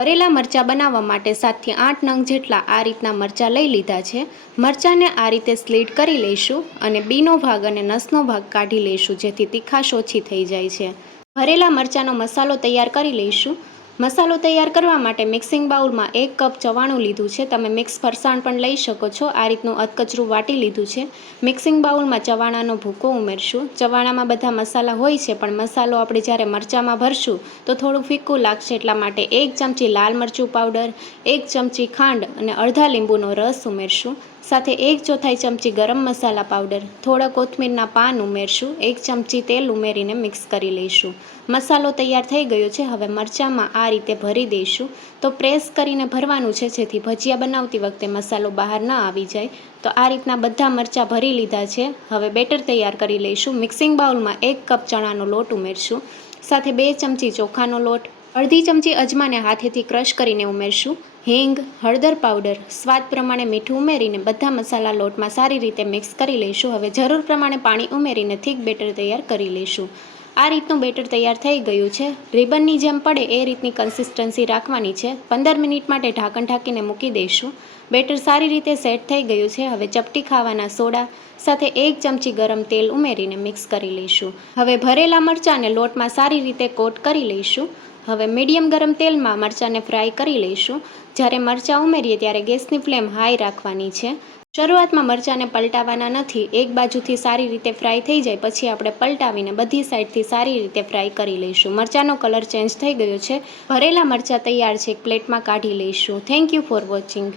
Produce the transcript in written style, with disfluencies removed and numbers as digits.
ભરેલા મરચાં બનાવવા માટે 7 થી 8 નંગ જેટલા આ રીતના મરચાં લઈ લીધા છે। મરચાંને આ રીતે સ્લીટ કરી લઈશું અને બીનો ભાગ અને નસનો ભાગ કાઢી લઈશું, જેથી તીખાશ ઓછી થઈ જાય છે। ભરેલા મરચાંનો મસાલો તૈયાર કરી લઈશું। મસાલો તૈયાર કરવા માટે મિક્સિંગ બાઉલમાં 1 કપ ચવાણું લીધું છે। તમે મિક્સ ફરસાણ પણ લઈ શકો છો। આ રીતનું અધકચરું વાટી લીધું છે। મિક્સિંગ બાઉલમાં ચવાણાનો ભૂકો ઉમેરશું। ચવાણામાં બધા મસાલા હોય છે, પણ મસાલો આપણે જ્યારે મરચાંમાં ભરશું તો થોડું ફીક્કું લાગશે, એટલા માટે 1 ચમચી લાલ મરચું પાવડર, 1 ચમચી ખાંડ અને અડધા લીંબુનો રસ ઉમેરશું। સાથે 1/4 ચમચી ગરમ મસાલા પાવડર, થોડા કોથમીરના પાન ઉમેરશું। 1 ચમચી તેલ ઉમેરીને મિક્સ કરી લઈશું। મસાલો તૈયાર થઈ ગયો છે। હવે મરચાંમાં આ રીતે ભરી દઈશું। તો પ્રેસ કરીને ભરવાનું છે, જેથી ભજીયા બનાવતી વખતે મસાલો બહાર ન આવી જાય। તો આ રીતના બધા મરચાં ભરી લીધા છે। હવે બેટર તૈયાર કરી લઈશું। મિક્સિંગ બાઉલમાં 1 કપ ચણાનો લોટ ઉમેરશું, સાથે 2 ચમચી ચોખાનો લોટ, અડધી ચમચી અજમાને હાથેથી ક્રશ કરીને ઉમેરશું, હિંગ, હળદર પાવડર, સ્વાદ પ્રમાણે મીઠું ઉમેરીને બધા મસાલા લોટમાં સારી રીતે મિક્સ કરી લઈશું। હવે જરૂર પ્રમાણે પાણી ઉમેરીને થીક બેટર તૈયાર કરી લઈશું। આ રીતનું બેટર તૈયાર થઈ ગયું છે। રિબનની જેમ પડે એ રીતની કન્સિસ્ટન્સી રાખવાની છે। 15 મિનિટ માટે ઢાંકણ ઢાંકીને મૂકી દઈશું। બેટર સારી રીતે સેટ થઈ ગયું છે। હવે ચપટી ખાવાના સોડા સાથે 1 ચમચી ગરમ તેલ ઉમેરીને મિક્સ કરી લઈશું। હવે ભરેલા મરચાંને લોટમાં સારી રીતે કોટ કરી લઈશું। હવે મીડિયમ ગરમ તેલમાં મરચાંને ફ્રાય કરી લઈશું। જ્યારે મરચાં ઉમેરીએ ત્યારે ગેસની ફ્લેમ હાઈ રાખવાની છે। શરૂઆતમાં મરચાંને પલટાવવાના નથી। એક બાજુથી સારી રીતે ફ્રાય થઈ જાય પછી આપણે પલટાવીને બધી સાઈડથી સારી રીતે ફ્રાય કરી લઈશું। મરચાંનો કલર ચેન્જ થઈ ગયો છે। ભરેલા મરચાં તૈયાર છે। એક પ્લેટમાં કાઢી લઈશું। Thank you for watching.